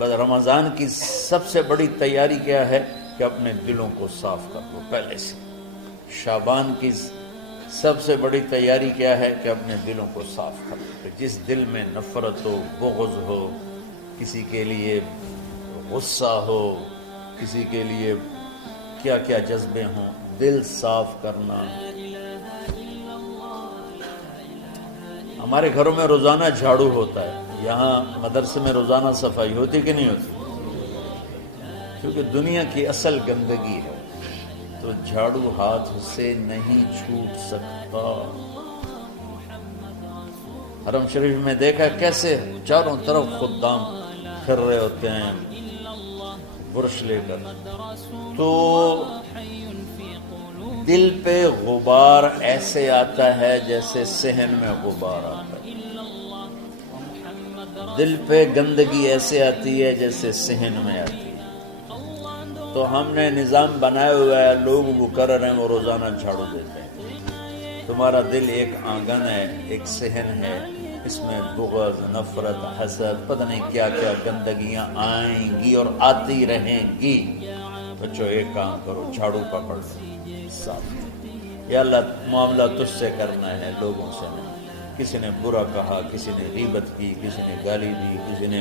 بس رمضان کی سب سے بڑی تیاری کیا ہے کہ اپنے دلوں کو صاف کر لو پہلے سے. شعبان کی سب سے بڑی تیاری کیا ہے کہ اپنے دلوں کو صاف کر لو. جس دل میں نفرت ہو، بغض ہو، کسی کے لیے غصہ ہو، کسی کے لیے کیا کیا جذبے ہوں، دل صاف کرنا. ہمارے گھروں میں روزانہ جھاڑو ہوتا ہے، یہاں مدرسے میں روزانہ صفائی ہوتی کہ نہیں ہوتی؟ کیونکہ دنیا کی اصل گندگی ہے تو جھاڑو ہاتھ سے نہیں چھوٹ سکتا. حرم شریف میں دیکھا کیسے چاروں طرف خدام پھر رہے ہوتے ہیں برش لے کر، تو دل پہ غبار ایسے آتا ہے جیسے صحن میں غبار آتا ہے. دل پہ گندگی ایسے آتی ہے جیسے صحن میں آتی ہے. تو ہم نے نظام بنایا ہوا ہے، لوگ وہ کر رہے ہیں، وہ روزانہ جھاڑو دیتے ہیں. تمہارا دل ایک آنگن ہے، ایک صحن ہے، اس میں بغض، نفرت، حسد، پتہ نہیں کیا کیا گندگیاں آئیں گی اور آتی رہیں گی. بچوں ایک کام کرو، جھاڑو پکڑ لو صاف. یا اللہ معاملہ تجھ سے کرنا ہے، لوگوں سے نہیں. کسی نے برا کہا، کسی نے غیبت کی، کسی نے گالی دی، کسی نے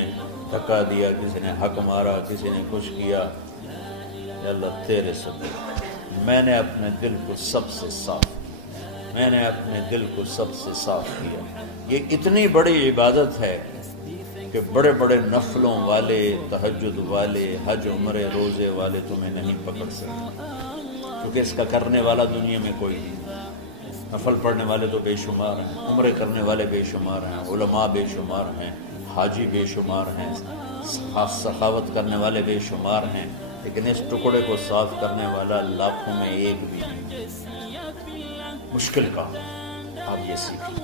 دھکا دیا، کسی نے حق مارا، کسی نے کچھ کیا. یا اللہ تیرے سبب میں نے اپنے دل کو سب سے صاف کیا، میں نے اپنے دل کو سب سے صاف کیا. یہ اتنی بڑی عبادت ہے کہ بڑے بڑے نفلوں والے، تہجد والے، حج عمرے روزے والے تمہیں نہیں پکڑ سکتے، کیونکہ اس کا کرنے والا دنیا میں کوئی نہیں. نفل پڑھنے والے تو بے شمار ہیں، عمرے کرنے والے بے شمار ہیں، علماء بے شمار ہیں، حاجی بے شمار ہیں، سخاوت کرنے والے بے شمار ہیں، لیکن اس ٹکڑے کو صاف کرنے والا لاکھوں میں ایک بھی نہیں. مشکل کام آپ یہ سیکھیں،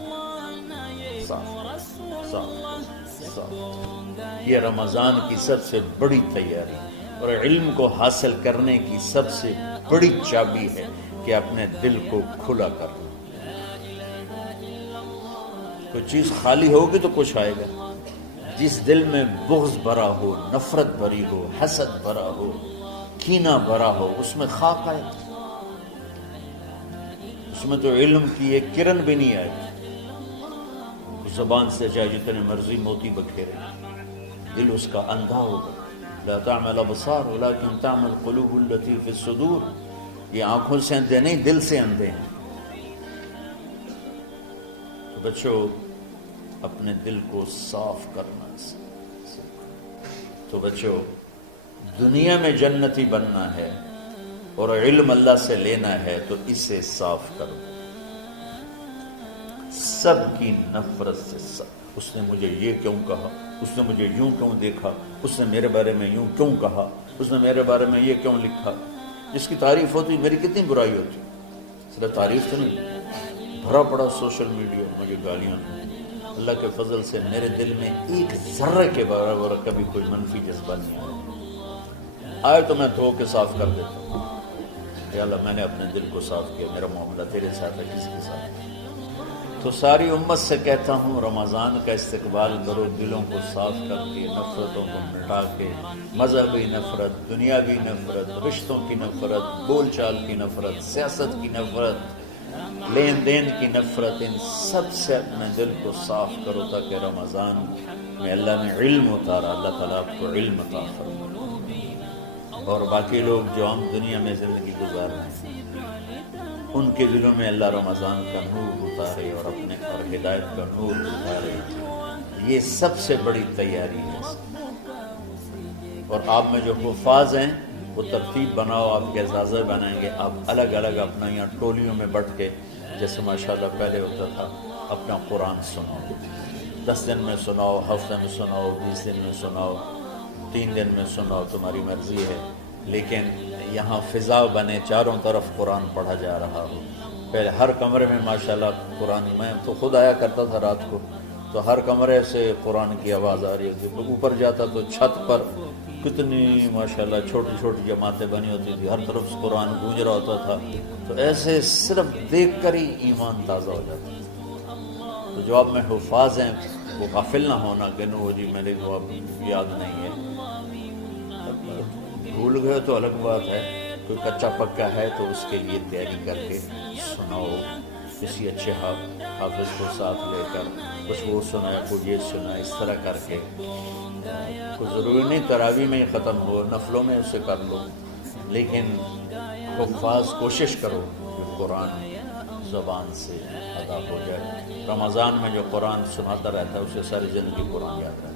صاف صاف صاف. یہ رمضان کی سب سے بڑی تیاری اور علم کو حاصل کرنے کی سب سے بڑی چابی ہے کہ اپنے دل کو کھلا کرنا. کوئی چیز خالی ہوگی تو کچھ آئے گا. جس دل میں بغض بھرا ہو، نفرت بھری ہو، حسد بھرا ہو، کینہ بھرا ہو، اس میں خاک آئے، اس میں تو علم کی ایک کرن بھی نہیں آئے. زبان سے چاہے جتنے مرضی موتی بکھیرے، دل اس کا اندھا ہوگا. لا تعمل الابصار ولكن تعمل القلوب التي في الصدور. یہ آنکھوں سے اندھے نہیں، دل سے اندھے ہیں. تو بچوں اپنے دل کو صاف کرنا. تو بچوں دنیا میں جنتی بننا ہے اور علم اللہ سے لینا ہے تو اسے صاف کرو. سب کی نفرت سے سب، اس نے مجھے یہ کیوں کہا، اس نے مجھے یوں کیوں دیکھا، اس نے میرے بارے میں یوں کیوں کہا، اس نے میرے بارے میں یہ کیوں لکھا. جس کی تعریف ہوتی میری کتنی برائی ہوتی. صرف تعریف تو نہیں، بھرا پڑا سوشل میڈیا مجھے گالیاں. اللہ کے فضل سے میرے دل میں ایک ذرے کے برابر کبھی کوئی منفی جذبہ نہیں آیا. آئے تو میں دھو کے صاف کر دیتا ہوں. یا اللہ میں نے اپنے دل کو صاف کیا، میرا معاملہ تیرے ساتھ ہے، کسی کے ساتھ. تو ساری امت سے کہتا ہوں رمضان کا استقبال کرو، دلوں کو صاف کر کے، نفرتوں کو مٹا کے. مذہبی نفرت، دنیاوی نفرت، رشتوں کی نفرت، بول چال کی نفرت، سیاست کی نفرت، لین دین کی نفرت، ان سب سے اپنے دل کو صاف کرو تاکہ رمضان میں اللہ نے علم اتارا، اللہ تعالیٰ آپ کو علم عطا فرمائے. اور باقی لوگ جو ہم دنیا میں زندگی گزار رہے ہیں ان کے دلوں میں اللہ رمضان کا نور اتارے اور اپنے اور ہدایت کا نور اتارے. یہ سب سے بڑی تیاری ہے. اور آپ میں جو حفاظ ہیں وہ ترتیب بناؤ، آپ کے اعزازہ بنائیں گے. آپ الگ الگ اپنا یہاں ٹولیوں میں بٹ کے، جیسے ماشاءاللہ پہلے ہوتا تھا، اپنا قرآن سناؤ. 10 دن میں سناؤ، ہفتے میں سناؤ، 20 دن میں سناؤ، 3 دن میں سناؤ، تمہاری مرضی ہے. لیکن یہاں فضا بنے، چاروں طرف قرآن پڑھا جا رہا ہو. پہلے ہر کمرے میں ماشاءاللہ قرآن، میں تو خود آیا کرتا تھا رات کو، تو ہر کمرے سے قرآن کی آواز آ رہی ہوتی. اوپر جاتا تو چھت پر کتنی ماشاءاللہ چھوٹی چھوٹی جماعتیں بنی ہوتی تھی، ہر طرف سے قرآن گونج رہا ہوتا تھا. تو ایسے صرف دیکھ کر ہی ایمان تازہ ہو جاتا. تو جو آپ میں حفاظ ہیں وہ غافل نہ ہونا کہ نو جی میرے کو اب یاد نہیں ہے. بھول گئے تو الگ بات ہے. کوئی کچا پکا ہے تو اس کے لیے تیاری کر کے سناؤ, کسی اچھے حافظ کو ساتھ لے کر کچھ وہ سنایا کچھ یہ سنا, اس طرح کر کے. کوئی ضروری نہیں تراویح میں ہی ختم ہو, نفلوں میں اسے کر لو, لیکن حفاظ کوشش کرو کہ قرآن زبان سے ادا ہو جائے. رمضان میں جو قرآن سناتا رہتا ہے اسے ساری زندگی قرآن یاد رہتا ہے.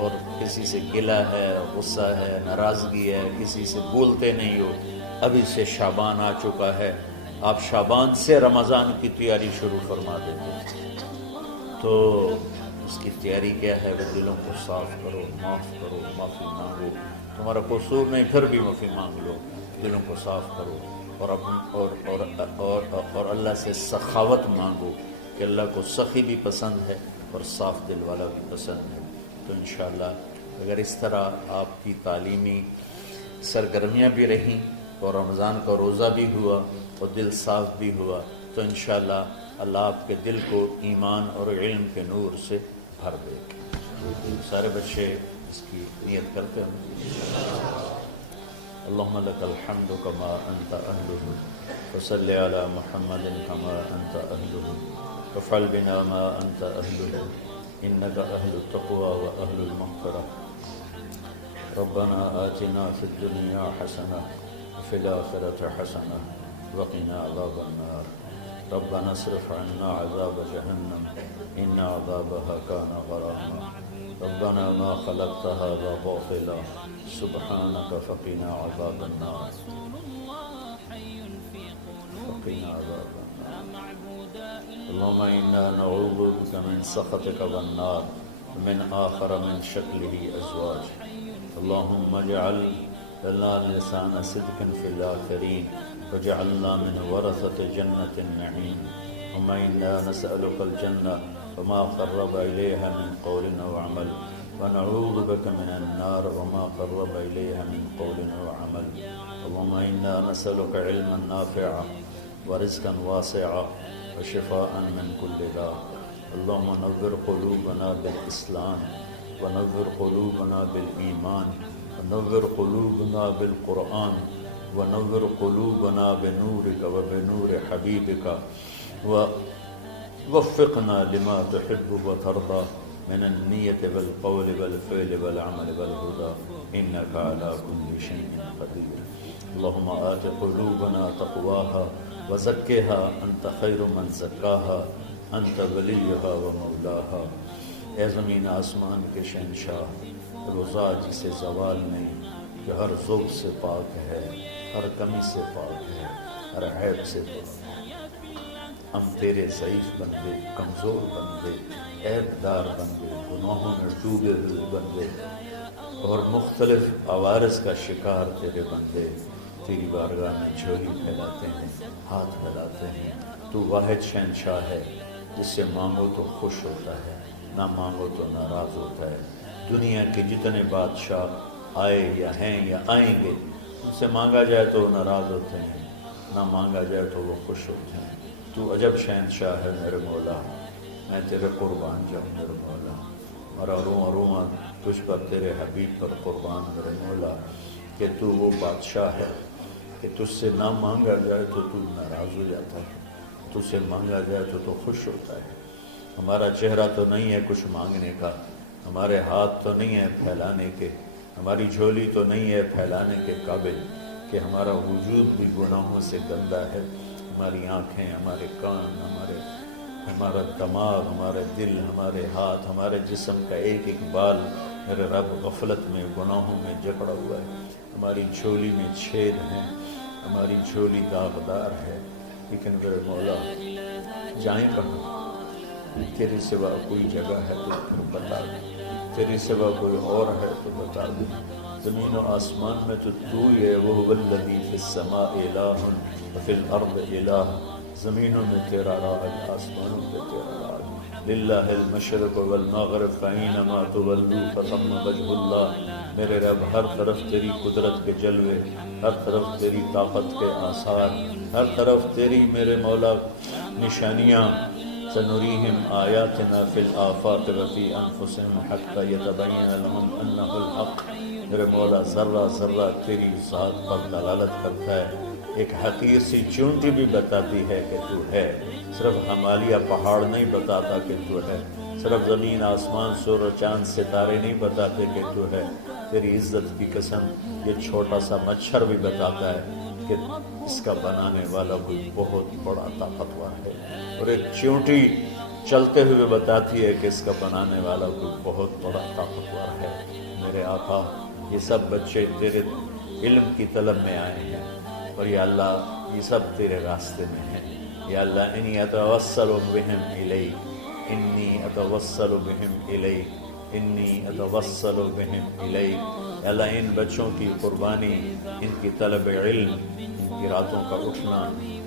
اور کسی سے گلہ ہے, غصہ ہے, ناراضگی ہے, کسی سے بولتے نہیں ہو. ابھی سے شعبان آ چکا ہے, آپ شعبان سے رمضان کی تیاری شروع فرما دیتے. تو اس کی تیاری کیا ہے؟ وہ دلوں کو صاف کرو, معاف کرو, معافی مانگو. تمہارا قصور نہیں پھر بھی معافی مانگ لو, دلوں کو صاف کرو. اور اللہ سے سخاوت مانگو کہ اللہ کو سخی بھی پسند ہے اور صاف دل والا بھی پسند ہے. تو انشاءاللہ اگر اس طرح آپ کی تعلیمی سرگرمیاں بھی رہیں اور رمضان کا روزہ بھی ہوا اور دل صاف بھی ہوا, تو انشاءاللہ اللہ آپ کے دل کو ایمان اور علم کے نور سے بھر دے. سارے بچے اس کی نیت کرتے ہیں. اللہم لک الحمد کما انت اہلہ وصلی علی محمد کما انت اہلہ وافعل بنا ما انت اہلہ انک اہل التقوی و اہل المغفرہ. ربنا آتنا فی الدنیا حسنہ وفی الآخرۃ حسنہ وقنا عذاب النار. ربنا اصرف عنا عذاب جہنم ان عذابها كان غراما. ربنا ما خلقت هذا باطلا سبحانك فقنا عذاب النار. فقنا عذاب النار. اللهم إنا نعوذ بك من سخطك والنار ومن آخر من شكله أزواج. اللهم اجعل لنا لسان صدق في الآخرين وجعلنا من ورثة جنة النعيم. اللهم إنا نسألك الجنة وما قرب إليها من قول أو عمل ونعوذ بك من النار وما قرب إليها من قول أو عمل. اللهم إنا نسألك علما نافعا ورزقا واسعا وشفاء من كل داء. اللهم نور قلوبنا بالإسلام ونور قلوبنا بالإيمان ونور قلوبنا بالقرآن ونور قلوبنا بنورك وبنور حبيبك ووفقنا لما تحب وترضى من النية والقول والفعل والعمل والهدى إنك على كل شيء قدير. اللهم آت قلوبنا تقواها وزكها أنت خير من زكاها أنت وليها ومولاها. اے زمین آسمان کے شہنشاہ، وہ ذات جسے زوال نہیں، جو ہر ذوق سے پاک ہے، ہر کمی سے پاک ہے، ہر عیب سے پاک ہے. ہم تیرے ضعیف بندے، کمزور بندے، عیب دار بندے، گناہوں میں ڈوبے ہوئے بندے اور مختلف عوارض کا شکار تیرے بندے تیری بارگاہ میں جھولی پھیلاتے ہیں، ہاتھ پھیلاتے ہیں. تو واحد شہنشاہ ہے، جس سے مانگو تو خوش ہوتا ہے، نہ مانگو تو ناراض ہوتا ہے. دنیا کے جتنے بادشاہ آئے یا ہیں یا آئیں گے، ان سے مانگا جائے تو وہ ناراض ہوتے ہیں، نہ مانگا جائے تو وہ خوش ہوتے ہیں. تو عجب شہنشاہ ہے میرے مولا، میں تیرے قربان جاؤں میرے مولا. اور روواں روواں تجھ پر، تیرے حبیب پر قربان میرے مولا، کہ تو وہ بادشاہ ہے کہ تجھ سے نہ مانگا جائے تو تو ناراض ہو جاتا ہے، تجھ سے مانگا جائے تو خوش ہوتا ہے. ہمارا چہرہ تو نہیں ہے کچھ مانگنے کا، ہمارے ہاتھ تو نہیں ہے پھیلانے کے، ہماری جھولی تو نہیں ہے پھیلانے کے قابل، کہ ہمارا وجود بھی گناہوں سے گندا ہے. ہماری آنکھیں، ہمارے کان، ہمارا دماغ، ہمارے دل، ہمارے ہاتھ، ہمارے جسم کا ایک ایک بال میرے رب غفلت میں، گناہوں میں جکڑا ہوا ہے. ہماری جھولی میں چھید ہیں، ہماری جھولی داغدار ہے. لیکن میرے مولا جائیں کہاں؟ تیرے سوا کوئی جگہ ہے تو پھر بتا دے، تیرے سوا کوئی اور ہے تو بتا دے. زمین و آسمان میں تو ہی ہے. وَهُوَ الَّذِي فِي السَّمَاءِ إِلَٰهٌ وَفِي الْأَرْضِ إِلَٰهٌ. زمینوں میں تیرا راج، آسمانوں پہ تیرا راج. لِلَّهِ الْمَشْرِقُ وَالْمَغْرِبُ فَأَيْنَمَا تُوَلُّوا فَثَمَّ وَجْهُ اللَّهِ. میرے رب، ہر طرف تیری قدرت کے جلوے، ہر طرف تیری طاقت کے آثار، ہر طرف تیری میرے مولا نشانیاں. سنريهم آياتنا في الآفاق وفي أنفسهم حتى يتبين لهم أنه الحق. میرے مولا ذرہ ذرہ تیری ذات پر دلالت کرتا ہے، ایک حقیر سی چونٹی بھی بتاتی ہے کہ تو ہے، صرف ہمالیہ پہاڑ نہیں بتاتا کہ تو ہے، صرف زمین آسمان سور و چاند ستارے نہیں بتاتے کہ تو ہے، تیری عزت کی قسم یہ چھوٹا سا مچھر بھی بتاتا ہے کہ اس کا بنانے والا کوئی بہت بڑا طاقتور ہے، اور ایک چونٹی چلتے ہوئے بتاتی ہے کہ اس کا بنانے والا کوئی بہت بڑا طاقتور ہے۔ میرے آقا یہ سب بچے تیرے علم کی طلب میں آئے ہیں، اور یا اللہ یہ سب تیرے راستے میں ہیں۔ یا اللہ انی اتوسل بہم الیک، انی اتوسل بہم الیک، انی اتوسل بہم الیک۔ یا اللہ ان بچوں کی قربانی، ان کی طلب علم، ان کی راتوں کا اٹھنا،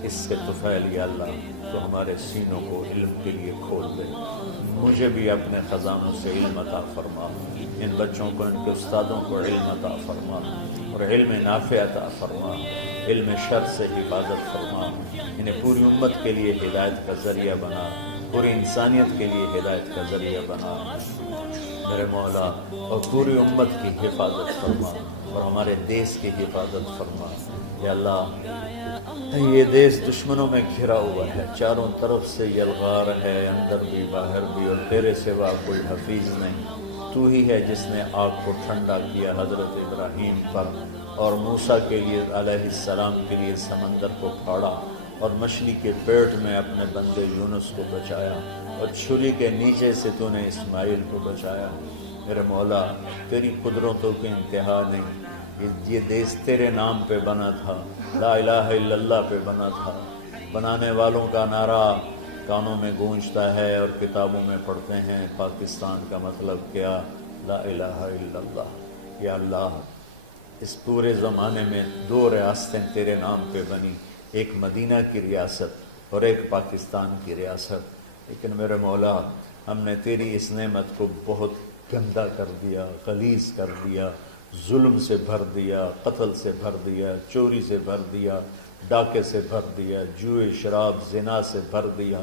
اس کے طفیل یا اللہ تو ہمارے سینوں کو علم کے لیے کھول دے۔ مجھے بھی اپنے خزانوں سے علم عطا فرما، ان بچوں کو ان کے استادوں کو علم عطا فرما، اور علم نافع عطا فرما، علم شر سے حفاظت فرما، انہیں پوری امت کے لیے ہدایت کا ذریعہ بنا، پوری انسانیت کے لیے ہدایت کا ذریعہ بنا میرے مولا، اور پوری امت کی حفاظت فرما، اور ہمارے دیس کی حفاظت فرما۔ یا اللہ یہ دیس دشمنوں میں گھرا ہوا ہے، چاروں طرف سے یلغار ہے، اندر بھی باہر بھی، اور تیرے سوا کوئی حفیظ نہیں۔ تو ہی ہے جس نے آگ کو ٹھنڈا کیا حضرت ابراہیم پر، اور موسیٰ کے لیے علیہ السلام کے لیے سمندر کو پھاڑا، اور مچھلی کے پیٹ میں اپنے بندے یونس کو بچایا، اور چھری کے نیچے سے تو نے اسماعیل کو بچایا۔ میرے مولا تیری قدرتوں کی انتہا نہیں، یہ دیس تیرے نام پہ بنا تھا، لا الہ الا اللہ پہ بنا تھا، بنانے والوں کا نعرہ کانوں میں گونجتا ہے اور کتابوں میں پڑھتے ہیں، پاکستان کا مطلب کیا؟ لا الہ الا اللہ۔ یا اللہ اس پورے زمانے میں دو ریاستیں تیرے نام پہ بنی، ایک مدینہ کی ریاست اور ایک پاکستان کی ریاست، لیکن میرے مولا ہم نے تیری اس نعمت کو بہت گندا کر دیا، غلیظ کر دیا، ظلم سے بھر دیا، قتل سے بھر دیا، چوری سے بھر دیا، ڈاکے سے بھر دیا، جوئے شراب زنا سے بھر دیا،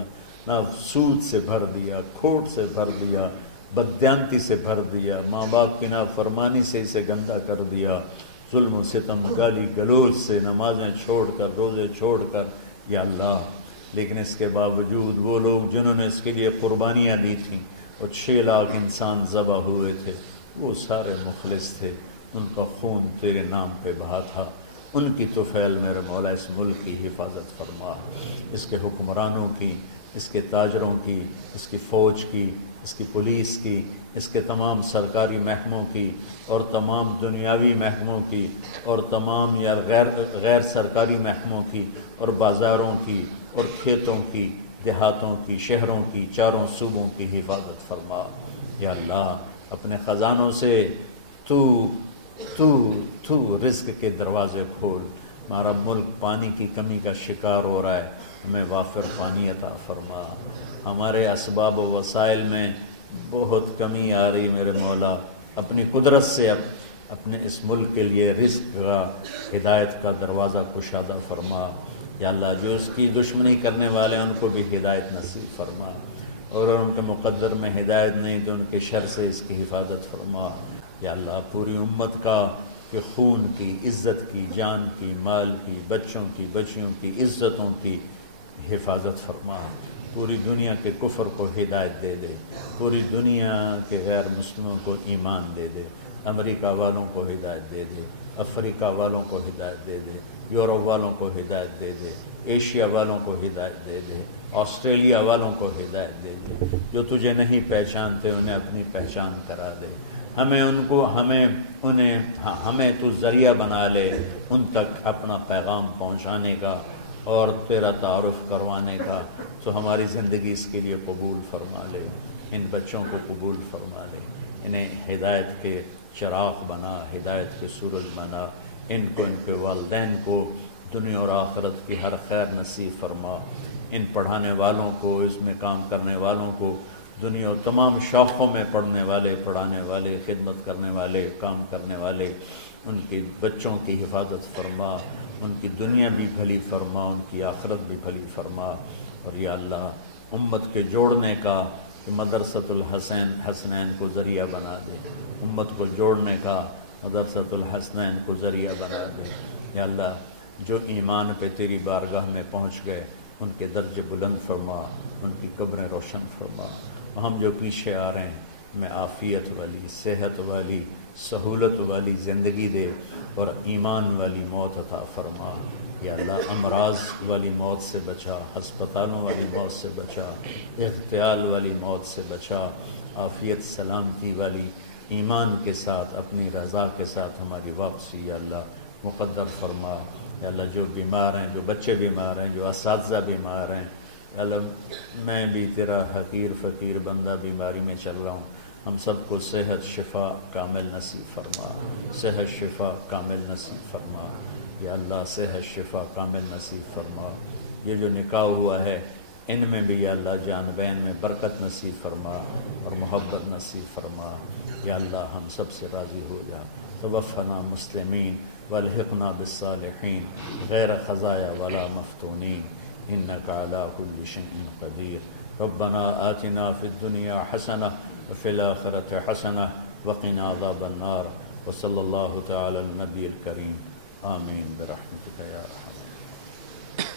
نہ سود سے بھر دیا، کھوٹ سے بھر دیا، بددیانتی سے بھر دیا، ماں باپ کی نافرمانی سے اسے گندا کر دیا، ظلم و ستم گالی گلوچ سے، نمازیں چھوڑ کر، روزے چھوڑ کر یا اللہ۔ لیکن اس کے باوجود وہ لوگ جنہوں نے اس کے لیے قربانیاں دی تھیں، اور 6 لاکھ انسان ذبح ہوئے تھے، وہ سارے مخلص تھے، ان کا خون تیرے نام پہ بہا تھا۔ ان کی طفیل میرے مولا اس ملک کی حفاظت فرما، اس کے حکمرانوں کی، اس کے تاجروں کی، اس کی فوج کی، اس کی پولیس کی، اس کے تمام سرکاری محکموں کی، اور تمام دنیاوی محکموں کی، اور تمام یا غیر سرکاری محکموں کی، اور بازاروں کی، اور کھیتوں کی، دیہاتوں کی، شہروں کی، چاروں صوبوں کی حفاظت فرما۔ یا اللہ اپنے خزانوں سے تو رزق کے دروازے کھول۔ ہمارا ملک پانی کی کمی کا شکار ہو رہا ہے، ہمیں وافر پانی عطا فرما۔ ہمارے اسباب و وسائل میں بہت کمی آ رہی میرے مولا، اپنی قدرت سے اپنے اس ملک کے لیے رزق کا، ہدایت کا دروازہ کشادہ فرما۔ یا اللہ جو اس کی دشمنی کرنے والے ہیں ان کو بھی ہدایت نصیب فرما، اور ان کے مقدر میں ہدایت نہیں تو ان کے شر سے اس کی حفاظت فرما۔ یا اللہ پوری امت کا کہ خون کی، عزت کی، جان کی، مال کی، بچوں کی، بچیوں کی، عزتوں کی حفاظت فرما۔ پوری دنیا کے کفر کو ہدایت دے دے، پوری دنیا کے غیر مسلموں کو ایمان دے دے، امریکہ والوں کو ہدایت دے دے، افریقہ والوں کو ہدایت دے دے، یورپ والوں کو ہدایت دے دے، ایشیا والوں کو ہدایت دے دے، آسٹریلیا والوں کو ہدایت دے دے، جو تجھے نہیں پہچانتے انہیں اپنی پہچان کرا دے، ہمیں تو ذریعہ بنا لے ان تک اپنا پیغام پہنچانے کا اور تیرا تعارف کروانے کا، تو ہماری زندگی اس کے لیے قبول فرما لے، ان بچوں کو قبول فرما لے، انہیں ہدایت کے چراغ بنا، ہدایت کے سورج بنا، ان کو، ان کے والدین کو دنیا اور آخرت کی ہر خیر نصیب فرما، ان پڑھانے والوں کو، اس میں کام کرنے والوں کو، دنیا اور تمام شاخوں میں پڑھنے والے، پڑھانے والے، خدمت کرنے والے، کام کرنے والے، ان کے بچوں کی حفاظت فرما، ان کی دنیا بھی بھلی فرما، ان کی آخرت بھی بھلی فرما۔ اور یا اللہ امت کے جوڑنے کا کہ مدرسۃ حسنین کو ذریعہ بنا دے، امت کو جوڑنے کا مدرسۃ الحسنین کو ذریعہ بنا دے۔ یا اللہ جو ایمان پہ تیری بارگاہ میں پہنچ گئے ان کے درجے بلند فرما، ان کی قبریں روشن فرما۔ ہم جو پیچھے آ رہے ہیں میں عافیت والی، صحت والی، سہولت والی زندگی دے اور ایمان والی موت عطا فرما۔ یا اللہ امراض والی موت سے بچا، ہسپتالوں والی موت سے بچا، اغتیال والی موت سے بچا، عافیت سلامتی والی ایمان کے ساتھ اپنی رضا کے ساتھ ہماری واپسی یا اللہ مقدر فرما۔ یا اللہ جو بیمار ہیں، جو بچے بیمار ہیں، جو اساتذہ بیمار ہیں، یا اللہ میں بھی تیرا حقیر فقیر بندہ بیماری میں چل رہا ہوں، ہم سب کو صحت شفا کامل نصیب فرما، صحت شفا کامل نصیب فرما۔ یا اللہ صحت شفا کامل نصیب فرما۔ یہ جو نکاح ہوا ہے ان میں بھی یا اللہ جان بین میں برکت نصیب فرما اور محبت نصیب فرما۔ یا اللہ ہم سب سے راضی ہو جا۔ توفنا مسلمین والحقنا بالصالحین غیر خزایا ولا مفتونین انک علی کل شیء قدیر۔ ربنا آتنا فی الدنیا حسنہ وفی الآخرۃ حسنہ وقنا عذاب النار۔ وصلی اللہ تعالی علی النبی الکریم۔ آمین برحمتک یا ارحم۔